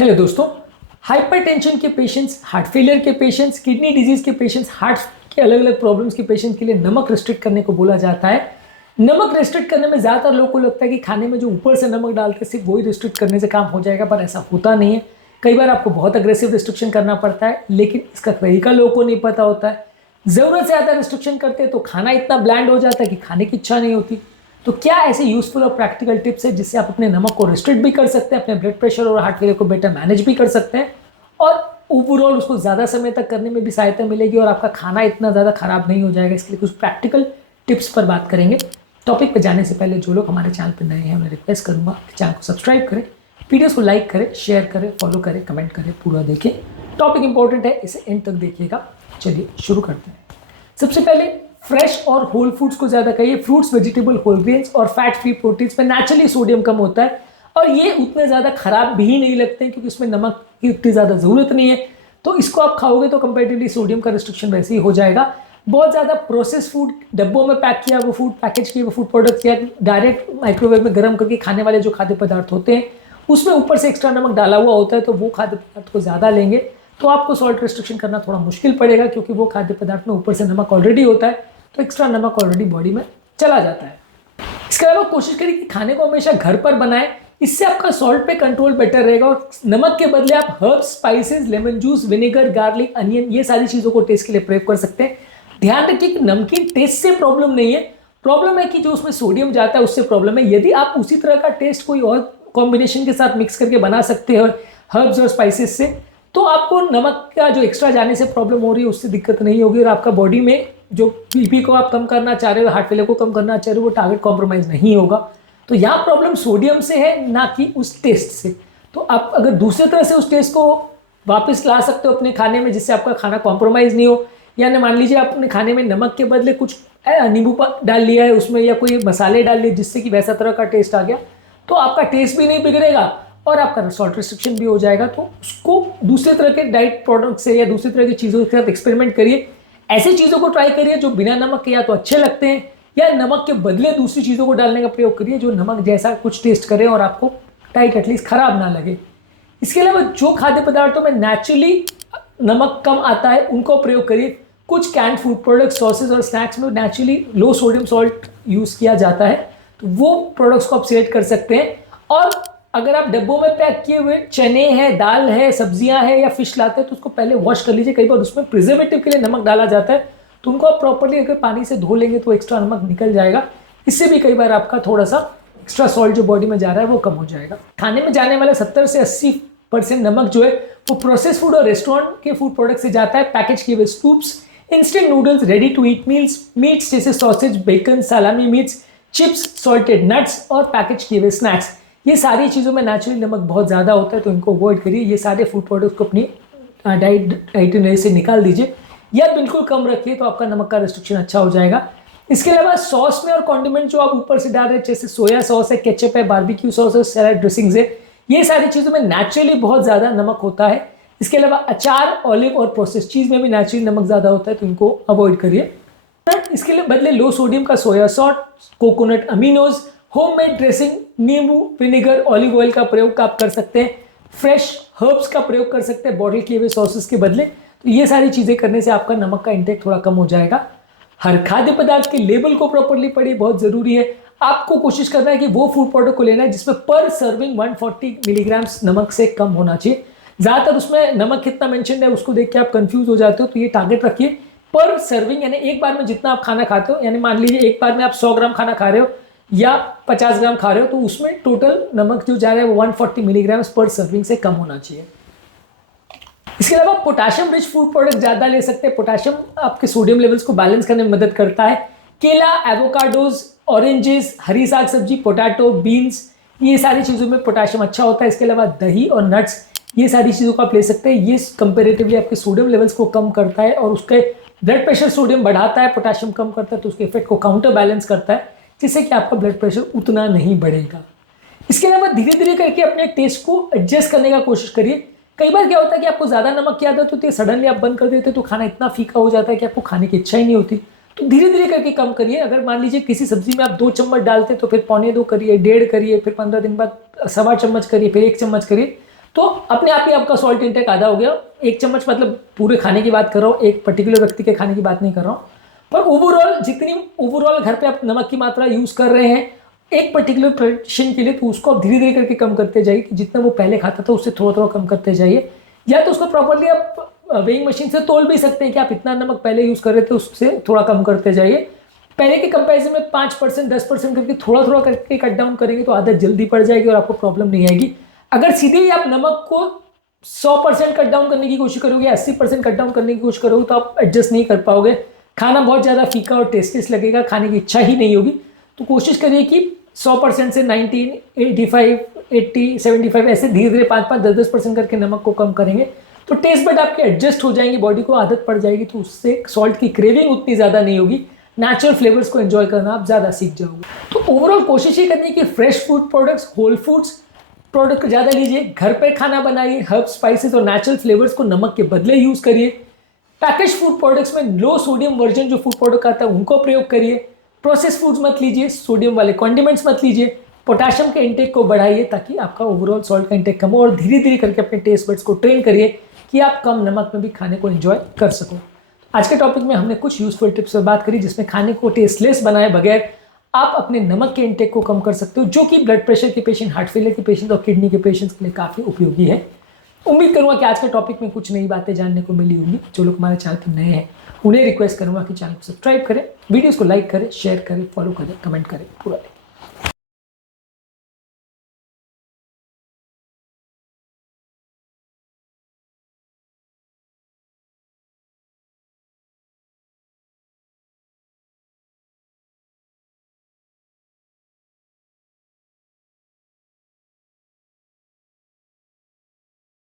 Hello दोस्तों, hypertension के patients, heart failure के पेशेंट्स, किडनी डिजीज के पेशेंट्स, हार्ट के अलग अलग प्रॉब्लम्स के पेशेंट्स के लिए नमक रेस्ट्रिक्ट करने को बोला जाता है। नमक रेस्ट्रिक्ट करने में ज़्यादातर लोगों को लगता है कि खाने में जो ऊपर से नमक डालते हैं सिर्फ वही रेस्ट्रिक्ट करने से काम हो जाएगा, पर ऐसा होता नहीं है। कई बार आपको बहुत अग्रेसिव रिस्ट्रिक्शन करना पड़ता है, लेकिन इसका तरीका लोगों को नहीं पता होता है। ज़रूरत से ज़्यादा रिस्ट्रिक्शन करते हैं तो खाना इतना ब्लैंड हो जाता है कि खाने की इच्छा नहीं होती। तो क्या ऐसे यूजफुल और प्रैक्टिकल टिप्स है जिससे आप अपने नमक को रिस्ट्रिक्ट भी कर सकते हैं, अपने ब्लड प्रेशर और हार्ट फेलियर को बेटर मैनेज भी कर सकते हैं और ओवरऑल उसको ज़्यादा समय तक करने में भी सहायता मिलेगी और आपका खाना इतना ज़्यादा खराब नहीं हो जाएगा। इसके लिए कुछ प्रैक्टिकल टिप्स पर बात करेंगे। टॉपिक पर जाने से पहले जो लोग हमारे चैनल पर नए हैं उन्हें रिक्वेस्ट करूँगा कि चैनल को सब्सक्राइब करें, वीडियोस को लाइक करें, शेयर करें, फॉलो करें, कमेंट करें, पूरा देखें। टॉपिक इंपॉर्टेंट है, इसे एंड तक देखिएगा। चलिए शुरू करते हैं। सबसे पहले फ्रेश और होल फूड्स को ज़्यादा खाइए। फ्रूट्स, वेजिटेबल, होल ग्रेन्स और फैट फ्री प्रोटीन्स में नेचुरली सोडियम कम होता है और ये उतने ज़्यादा खराब भी नहीं लगते हैं क्योंकि इसमें नमक की उतनी ज़्यादा ज़रूरत नहीं है। तो इसको आप खाओगे तो कंपेरेटिवली सोडियम का रिस्ट्रिक्शन वैसे ही हो जाएगा। बहुत ज़्यादा प्रोसेस फूड, डब्बों में पैक किया वो फूड, पैकेज किए वो फूड प्रोडक्ट्स या डायरेक्ट माइक्रोवेव में गर्म करके खाने वाले जो खाद्य पदार्थ होते हैं उसमें ऊपर से एक्स्ट्रा नमक डाला हुआ होता है, तो वो खाद्य पदार्थ को ज़्यादा लेंगे तो आपको सॉल्ट रिस्ट्रिक्शन करना थोड़ा मुश्किल पड़ेगा क्योंकि वो खाद्य पदार्थ में ऊपर से नमक ऑलरेडी होता है, तो एक्स्ट्रा नमक ऑलरेडी बॉडी में चला जाता है। इसके अलावा कोशिश करिए कि खाने को हमेशा घर पर बनाएं, इससे आपका सॉल्ट पे कंट्रोल बेटर रहेगा और नमक के बदले आप herbs, spices, lemon juice, vinegar, garlic, onion ये सारी चीज़ों को टेस्ट के लिए प्रयोग कर सकते हैं। ध्यान रखिए कि नमकीन टेस्ट से प्रॉब्लम नहीं है, प्रॉब्लम है कि जो उसमें सोडियम जाता है उससे प्रॉब्लम है। यदि आप उसी तरह का टेस्ट कोई और कॉम्बिनेशन के साथ मिक्स करके बना सकते हो हर्ब्स और स्पाइसेस से, तो आपको नमक का जो एक्स्ट्रा जाने से प्रॉब्लम हो रही है उससे दिक्कत नहीं होगी और आपका बॉडी में जो बीपी को आप कम करना चाह रहे हो, हार्ट फेलियर को कम करना चाह रहे हो, वो टारगेट कॉम्प्रोमाइज़ नहीं होगा। तो यहाँ प्रॉब्लम सोडियम से है, ना कि उस टेस्ट से। तो आप अगर दूसरे तरह से उस टेस्ट को वापस ला सकते हो अपने खाने में जिससे आपका खाना कॉम्प्रोमाइज़ नहीं हो, यानी मान लीजिए आप अपने खाने में नमक के बदले कुछ नींबू डाल लिया है उसमें या कोई मसाले डाल लिए जिससे कि वैसा तरह का टेस्ट आ गया, तो आपका टेस्ट भी नहीं बिगड़ेगा और आपका सॉल्ट रिस्ट्रिक्शन भी हो जाएगा। तो उसको दूसरे तरह के डाइट प्रोडक्ट से या दूसरी तरह की चीज़ों के साथ एक्सपेरिमेंट करिए। ऐसी चीज़ों को ट्राई करिए जो बिना नमक के या तो अच्छे लगते हैं या नमक के बदले दूसरी चीज़ों को डालने का प्रयोग करिए जो नमक जैसा कुछ टेस्ट करे और आपको डाइट एटलीस्ट खराब ना लगे। इसके अलावा जो खाद्य पदार्थों में नेचुरली नमक कम आता है उनको प्रयोग करिए। कुछ कैंड फूड प्रोडक्ट्स, सॉसेज और स्नैक्स में नेचुरली लो सोडियम सॉल्ट यूज़ किया जाता है, तो वो प्रोडक्ट्स को आप सिलेक्ट कर सकते हैं। और अगर आप डब्बों में पैक किए हुए चने हैं, दाल है, सब्जियां हैं या फिश लाते हैं तो उसको पहले वॉश कर लीजिए। कई बार उसमें प्रिजर्वेटिव के लिए नमक डाला जाता है, तो उनको आप प्रॉपर्ली अगर पानी से धो लेंगे तो एक्स्ट्रा नमक निकल जाएगा। इससे भी कई बार आपका थोड़ा सा एक्स्ट्रा सॉल्ट जो बॉडी में जा रहा है वो कम हो जाएगा। खाने में जाने वाला 70 से 80% नमक जो है वो प्रोसेस फूड और रेस्टोरेंट के फूड प्रोडक्ट से जाता है। पैकेज किए हुए soups, instant noodles, ready to eat meats जैसे sausage, bacon, salami meats, chips, salted nuts और पैकेज किए हुए स्नैक्स, ये सारी चीज़ों में नेचुरली नमक बहुत ज़्यादा होता है, तो इनको अवॉइड करिए। ये सारे फूड प्रोडक्ट्स को अपनी डाइट आइटनरी से निकाल दीजिए या बिल्कुल कम रखिए, तो आपका नमक का रिस्ट्रिक्शन अच्छा हो जाएगा। इसके अलावा सॉस में और कॉन्डिमेंट जो आप ऊपर से डाल रहे हैं जैसे सोया सॉस है, केचप है, बारबेक्यू सॉस है, सैलेड ड्रेसिंग्स है, ये सारी चीज़ों में नेचुरली बहुत ज़्यादा नमक होता है। इसके अलावा अचार, ऑलिव और प्रोसेस चीज़ में भी नेचुरली नमक ज़्यादा होता है, तो इनको अवॉइड करिए। इसके लिए बदले लो सोडियम का soya sauce, coconut aminos, homemade dressing, नींबू, विनेगर, ऑलिव ऑयल का प्रयोग आप कर सकते हैं। फ्रेश हर्ब्स का प्रयोग कर सकते हैं बॉटल किए हुए सॉसेस के बदले। तो ये सारी चीज़ें करने से आपका नमक का इंटेक थोड़ा कम हो जाएगा। हर खाद्य पदार्थ के लेबल को प्रॉपर्ली पढ़िए, बहुत ज़रूरी है। आपको कोशिश करना है कि वो फूड प्रोडक्ट को लेना है जिसमें पर सर्विंग 140 मिलीग्राम्स नमक से कम होना चाहिए। ज़्यादातर उसमें नमक कितना मेंशन है उसको देख के आप कंफ्यूज हो जाते हो, तो ये टारगेट रखिए पर सर्विंग, यानी एक बार में जितना आप खाना खाते हो, यानी मान लीजिए एक बार में आप 100 ग्राम खाना खा रहे हो या 50 ग्राम खा रहे हो, तो उसमें टोटल नमक जो जा रहा है वो 140 मिलीग्राम्स पर सर्विंग से कम होना चाहिए। इसके अलावा पोटाशियम रिच फूड प्रोडक्ट ज़्यादा ले सकते हैं। पोटाशियम आपके सोडियम लेवल्स को बैलेंस करने में मदद करता है। केला, एवोकाडोज, ऑरेंजेस, हरी साग सब्जी, पोटैटो, बीन्स, ये सारी चीज़ों में पोटाशियम अच्छा होता है। इसके अलावा दही और नट्स, ये सारी चीज़ों को आप ले सकते हैं। ये कंपेरेटिवली आपके सोडियम लेवल्स को कम करता है और उसके ब्लड प्रेशर सोडियम बढ़ाता है, पोटाशियम कम करता है, तो उसके इफेक्ट को काउंटर बैलेंस करता है जिससे कि आपका ब्लड प्रेशर उतना नहीं बढ़ेगा। इसके अलावा धीरे धीरे करके अपने टेस्ट को एडजस्ट करने का कोशिश करिए। कई बार क्या होता है कि आपको ज़्यादा नमक की आदत होती है, सडनली आप बंद कर देते तो खाना इतना फीका हो जाता है कि आपको खाने की इच्छा ही नहीं होती। तो धीरे धीरे करके कम करिए। अगर मान लीजिए किसी सब्जी में आप 2 चम्मच डालते तो फिर 1.25 करिए, 1.5 करिए, फिर 15 दिन बाद 1.25 चम्मच करिए, फिर 1 चम्मच करिए। तो अपने आप ही आपका सॉल्ट इंटेक आधा हो गया। 1 चम्मच मतलब पूरे खाने की बात कर रहा हूँ, एक पर्टिकुलर व्यक्ति के खाने की बात नहीं कर रहा हूँ। पर ओवरऑल जितनी ओवरऑल घर पे आप नमक की मात्रा यूज कर रहे हैं एक पर्टिकुलर पेशेंट के लिए, तो उसको आप धीरे धीरे करके कम करते जाइए कि जितना वो पहले खाता था उससे थोड़ा थोड़ा कम करते जाइए। या तो उसको प्रॉपरली आप वेइंग मशीन से तोल भी सकते हैं कि आप इतना नमक पहले यूज कर रहे थे उससे थोड़ा कम करते जाइए। पहले के कंपैरिजन में 5% 10% करके थोड़ा थोड़ा करके कट डाउन करेंगे तो आदत जल्दी पड़ जाएगी और आपको प्रॉब्लम नहीं आएगी। अगर सीधे ही आप नमक को 100% कट डाउन करने की कोशिश करोगे, 80% कट डाउन करने की कोशिश करोगे तो आप एडजस्ट नहीं कर पाओगे। खाना बहुत ज़्यादा फीका और टेस्टलेस लगेगा, खाने की इच्छा ही नहीं होगी। तो कोशिश करिए कि 100% से 19, 85, 80, 75 ऐसे धीरे धीरे 5-5, 10-10% करके नमक को कम करेंगे तो टेस्ट बड आपके एडजस्ट हो जाएंगे, बॉडी को आदत पड़ जाएगी, तो उससे सॉल्ट की क्रेविंग उतनी ज़्यादा नहीं होगी। नेचुरल फ्लेवर्स को एंजॉय करना आप ज़्यादा सीख जाओगे। तो ओवरऑल कोशिश ये करनी है कि fresh food products, whole foods product ज़्यादा लीजिए, घर पे खाना बनाइए, हर्ब स्पाइसेस और नेचुरल फ्लेवर्स को नमक के बदले यूज़ करिए। पैकेज फूड प्रोडक्ट्स में लो सोडियम वर्जन जो फूड प्रोडक्ट आता है उनको प्रयोग करिए। प्रोसेस फूड्स मत लीजिए, सोडियम वाले कॉन्डिमेंट्स मत लीजिए। पोटेशियम के इंटेक को बढ़ाइए ताकि आपका ओवरऑल सॉल्ट का इंटेक कम हो, और धीरे धीरे करके अपने टेस्ट बड्स को ट्रेन करिए कि आप कम नमक में भी खाने को एंजॉय कर सको। आज के टॉपिक में हमने कुछ यूजफुल टिप्स पर बात करी जिसमें खाने को टेस्टलेस बनाए बगैर आप अपने नमक के इंटेक को कम कर सकते हो, जो कि ब्लड प्रेशर के पेशेंट, हार्ट फेलियर के पेशेंट और किडनी के पेशेंट्स के लिए काफ़ी उपयोगी है। उम्मीद करूंगा कि आज के टॉपिक में कुछ नई बातें जानने को मिली होंगी। जो लोग हमारे चैनल पर नए हैं उन्हें रिक्वेस्ट करूंगा कि चैनल को सब्सक्राइब करें, वीडियोस को लाइक करें, शेयर करें, फॉलो करें, कमेंट करें, पूरा